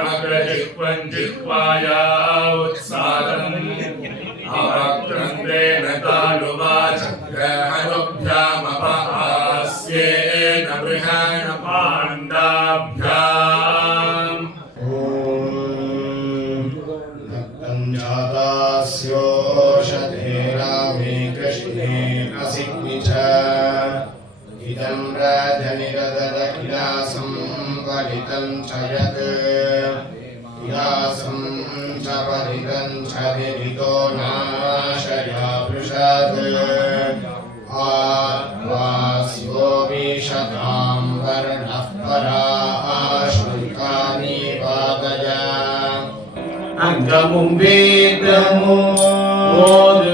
अग्रजिह्वञ्जिह्वाया उत्साह அங்கமும் வேதமும் ஓது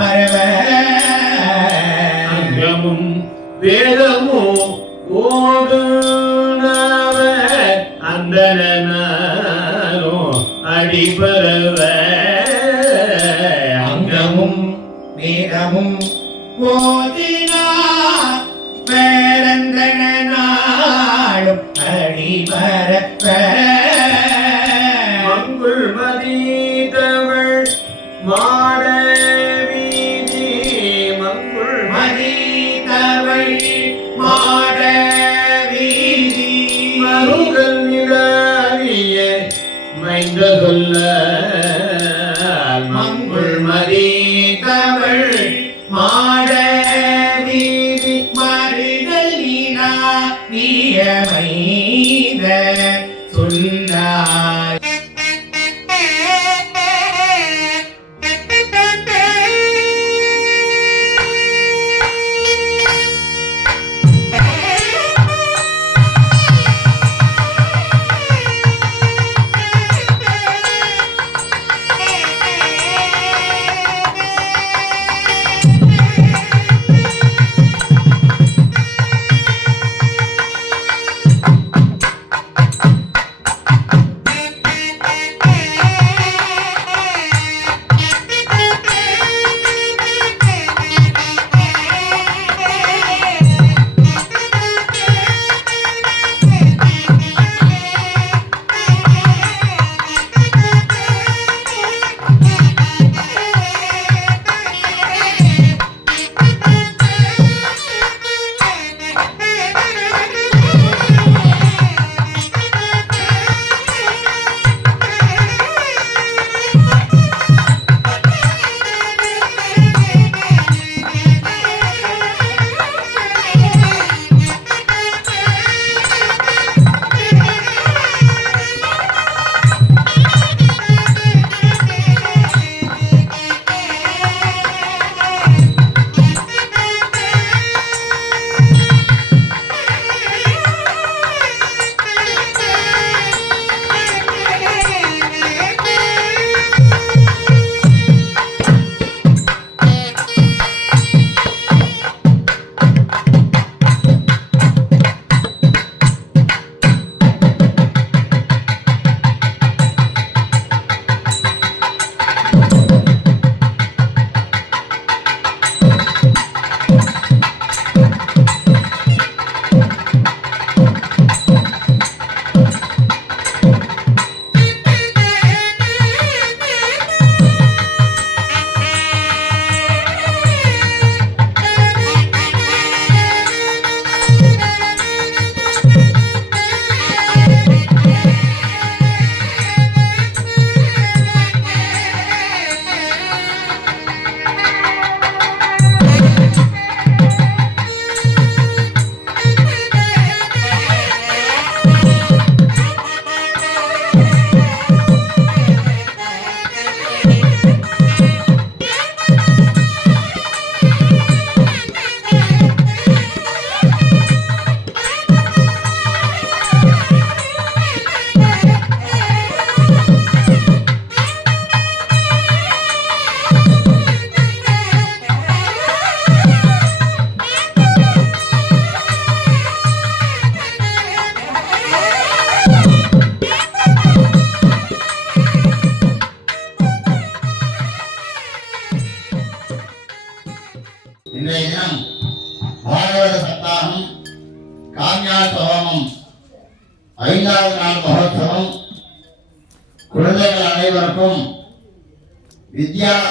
பரவ. அங்கமும் வேத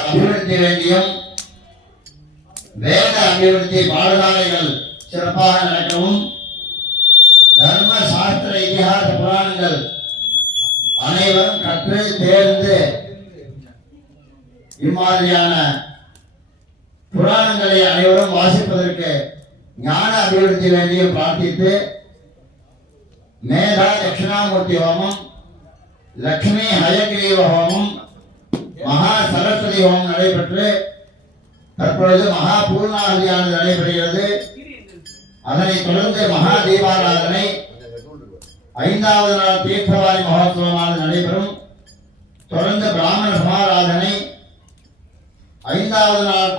அபிவிருத்தி வேண்டியும் வேத அபிவிருத்தி பாடசாலைகள் சிறப்பாக நடக்கவும் தர்ம சாஸ்திர இதிகாச புராணங்கள் அனைவரும் கற்று தேர்ந்து இம்மாதிரியான புராணங்களை அனைவரும் வாசிப்பதற்கு ஞான அபிவிருத்தி வேண்டியும் பிரார்த்தித்து மேதா தட்சிணாமூர்த்தி ஹோமம் லக்ஷ்மி ஹயக்ரீவ ஹோமம் மகா சரஸ்வதி ஹோமம் நடைபெற்று தற்பொழுது மகா பூர்ணாதியானது நடைபெறுகிறது. அதனைத் தொடர்ந்து மகா தீபாராதனை ஐந்தாவது நாள் தீர்த்தவாரி மகோத்சவமானது நடைபெறும். தொடர்ந்து பிராமண சமாராதனை ஐந்தாவது நாள்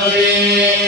Amen.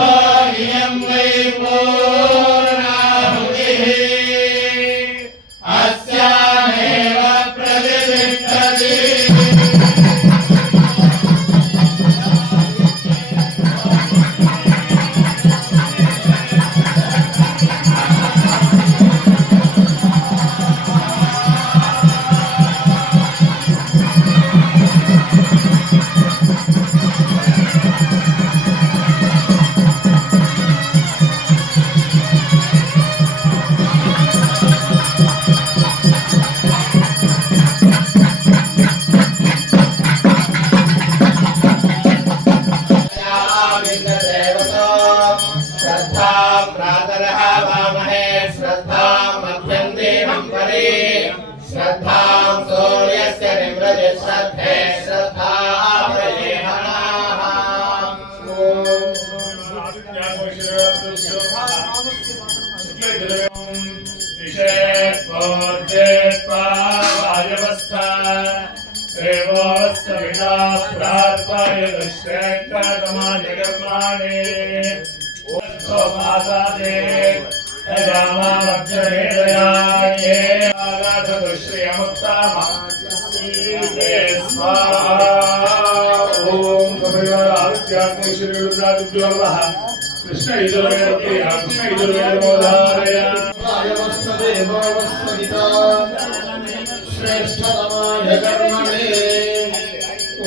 I am the Vaipo. प्रात्वाय दृश्यक्रमाजगर्माणे ओष्ठोपासादे रामामक्षरेदयाण्ये आगाधदृश्रियमुत्ताम ॐ कपिलरात्यात्मश्रीरुद्रादिभ्योः कृष्ण इदुर्वेदति कृष्ण इदुर्वेदमोदारय श्रेष्ठतमाय कर्मणे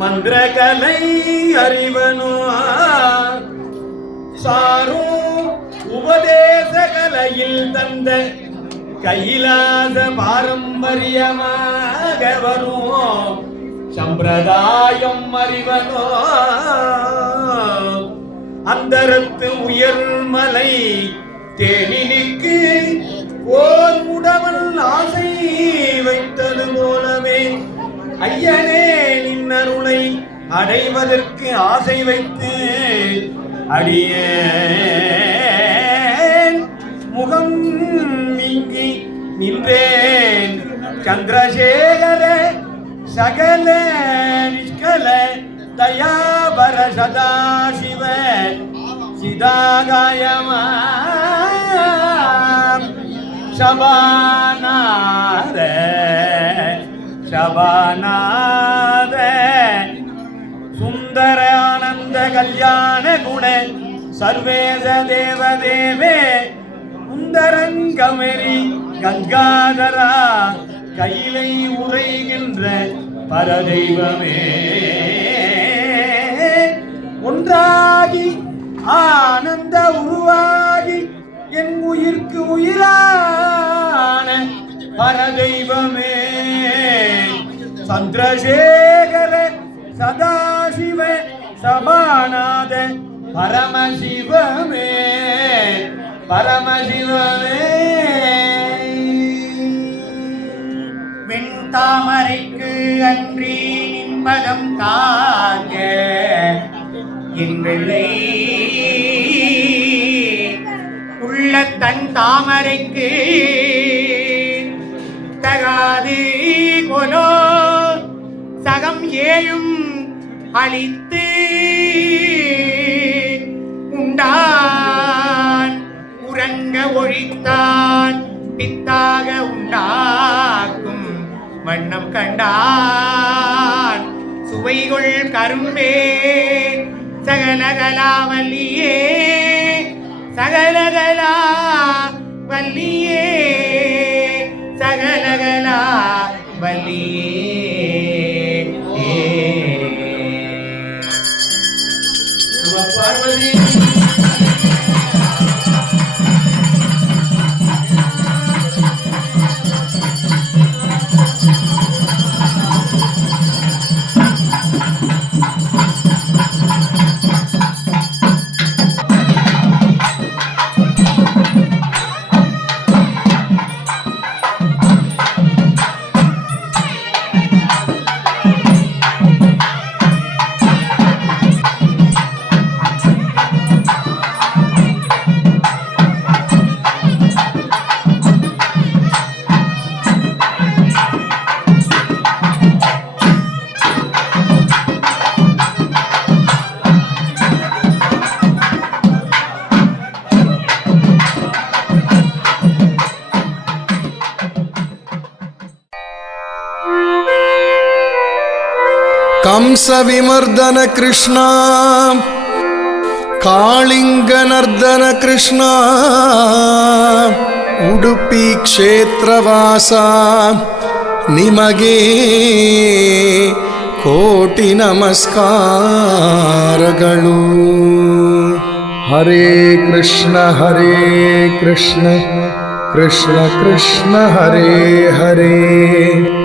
மந்திரகலை அறிவனோ சாரோ உபதேச கலையில் தந்த கையிலாத பாரம்பரியமாக வரும் சம்பிரதாயம் அறிவனோ அந்தரத்து உயர்மலை தேனினுக்கு ஓர் உடவன் ஆசை வைத்தது போலவே ஐயனே அடைவதற்கு ஆசை வைத்து அடிய முகம் நீங்கி நின்றேன். சந்திரசேகர சகல நிஷ்கல தயாபர சதாசிவ சிதாகாயமா சபாநாத சபாநாத. சுந்தர ஆனந்த கல்யாண குண சர்வேத தேவ தேவே சுந்தரங்கமெரி கங்காதரா கையிலை உரைகின்ற பரதெய்வமே. ஒன்றாகி ஆனந்த உருவாகி என் உயிர்க்கு உயிரான பரதெய்வமே. சந்திரசேகர சதா சபாநாத பரமசிவமே பரமசிவமே. வெண்தாமரைக்கு அன்றி நின்பதம் காங்க என் வெள்ளை உள்ள தன் தாமரைக்கு தகாது கொலோ. சகம் ஏழும் அளித்து உண்டான். உறங்க ஒழித்தான். பித்தாக உண்டாக்கும் வண்ணம் கண்டான். சுவைகொள் கரும்பே சகலகலாவல்லியே சகலகலா வல்லியே. you. कंसविमर्दन कृष्ण कालिङ्गनर्दन कृष्ण उडुपिवास निमगे कोटि नमस्कारगणु। हरे कृष्ण हरे कृष्ण कृष्ण कृष्ण हरे हरे।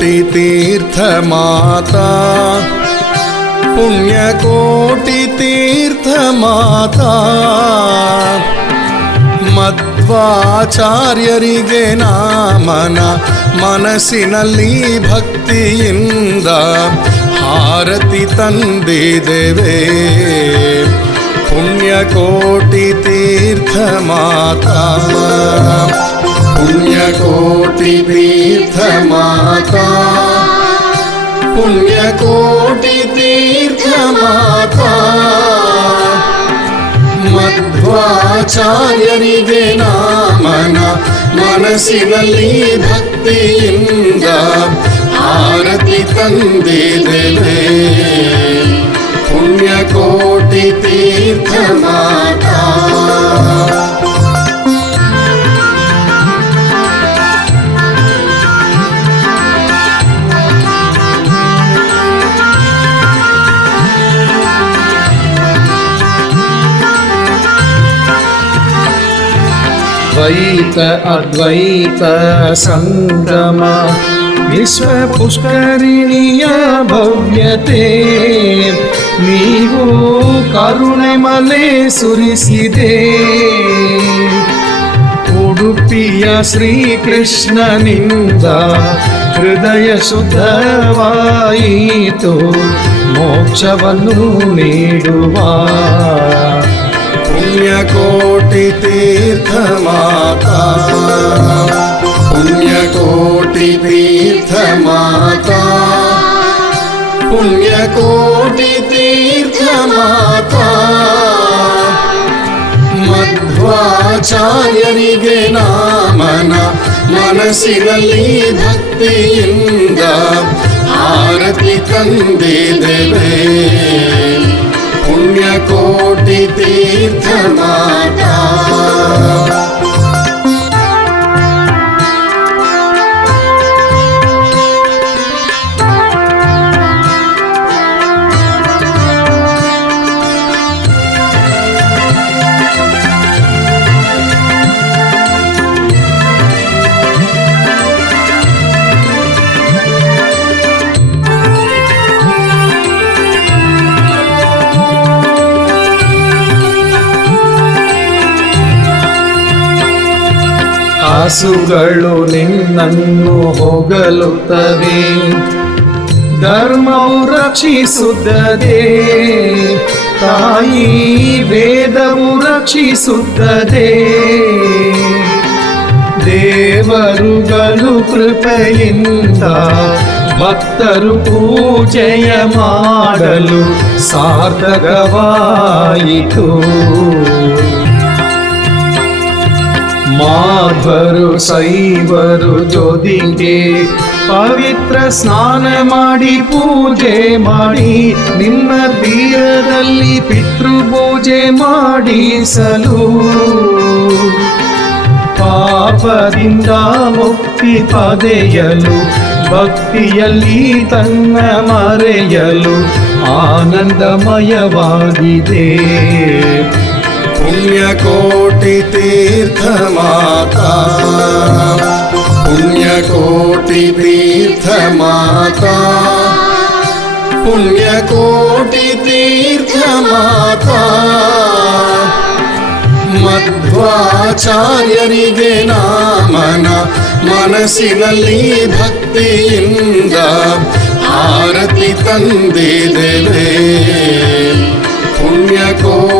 ಹರೇ पुण्यकोटि तीर्थमाता पुण्यकोटि तीर्थमाता ಮಧ್ವಾಚಾರ್ಯರಿಗೆ ನಾಮನ ಮನಸ್ಸಿನಲ್ಲಿ ಭಕ್ತಿಯಿಂದ ಹಾರತಿ ತಂದಿದ್ದೇವೆ ಪುಣ್ಯಕೋಟಿ ತೀರ್ಥ ಮಾತಾ ಪುಣ್ಯಕೋಟಿ ತೀರ್ಥ ಮಾತಾ ಪುಣ್ಯಕೋಟಿ ತೀರ್ಥ ಮಾತಾ ಮಧ್ವಾಚಾರ್ಯರಿಗೆ ನಾಮನ ಮನಸ್ಸಿನಲ್ಲಿ ಭಕ್ತಿಯಿಂದ ಆರತಿ ತಂದಿದ್ದೇವೆ ಪುಣ್ಯಕೋಟಿ ತೀರ್ಥ ಮಾತಾ द्वैत अद्वैत सङ्गम विश्वपुष्करिणीय भव्यते नीवो करुणे मले सुरिसिदे ಉಡುಪಿಯ ಶ್ರೀಕೃಷ್ಣನಿಂದ ಹೃದಯ ಶುದ್ಧವಾಯಿತು ಮೋಕ್ಷವನ್ನು ನೀಡುವ पुण्यकोटितीर्थमाता पुण्यकोटितीर्थमाता पुण्यकोटितीर्थमाता ಮಧ್ವಾಚಾರ್ಯರಿಗೆ ನಾಮನ ಮನಸ್ಸಿನಲ್ಲಿ ಭಕ್ತಿಯಿಂದ ಆರತಿ ತಂದಿದೆ కోటి తీర్థమాతా. ಮಾತಾ ಹಸುಗಳು ನಿನ್ನನ್ನು ಹೊಗಲುತ್ತವೆ ಧರ್ಮವು ರಕ್ಷಿಸುತ್ತದೆ ತಾಯಿ ವೇದವು ರಕ್ಷಿಸುತ್ತದೆ ದೇವರುಗಳು ಕೃಪೆಯಿಂದ ಭಕ್ತರು ಪೂಜೆಯ ಮಾಡಲು ಸಾರ್ಥಕವಾಯಿತು ಮಾಧ್ವರು ಸೈವರು ಜೋದಿಗೆ ಪವಿತ್ರ ಸ್ನಾನ ಮಾಡಿ ಪೂಜೆ ಮಾಡಿ ನಿಮ್ಮ ತೀರದಲ್ಲಿ ಪಿತೃಪೂಜೆ ಮಾಡಿಸಲು. ಪಾಪದಿಂದ ಮುಕ್ತಿ ಪದೆಯಲು ಭಕ್ತಿಯಲ್ಲಿ ತನ್ನ ಮರೆಯಲು ಆನಂದಮಯವಾಗಿದೆ. ಪುಣ್ಯಕೋಟಿ ತೀರ್ಥ ಮಾತಾ ಪುಣ್ಯಕೋಟಿ ತೀರ್ಥ ಮಾತಾ ಪುಣ್ಯಕೋಟಿ ತೀರ್ಥ ಮಾತಾ ಮಧ್ವಾಚಾರ್ಯರಿಗೆ ನಾಮನ ಮನಸ್ಸಿನಲ್ಲಿ ಭಕ್ತಿಯಿಂದ ಆರತಿ ತಂದಿದ್ದೇವೆ ಪುಣ್ಯಕೋಟಿ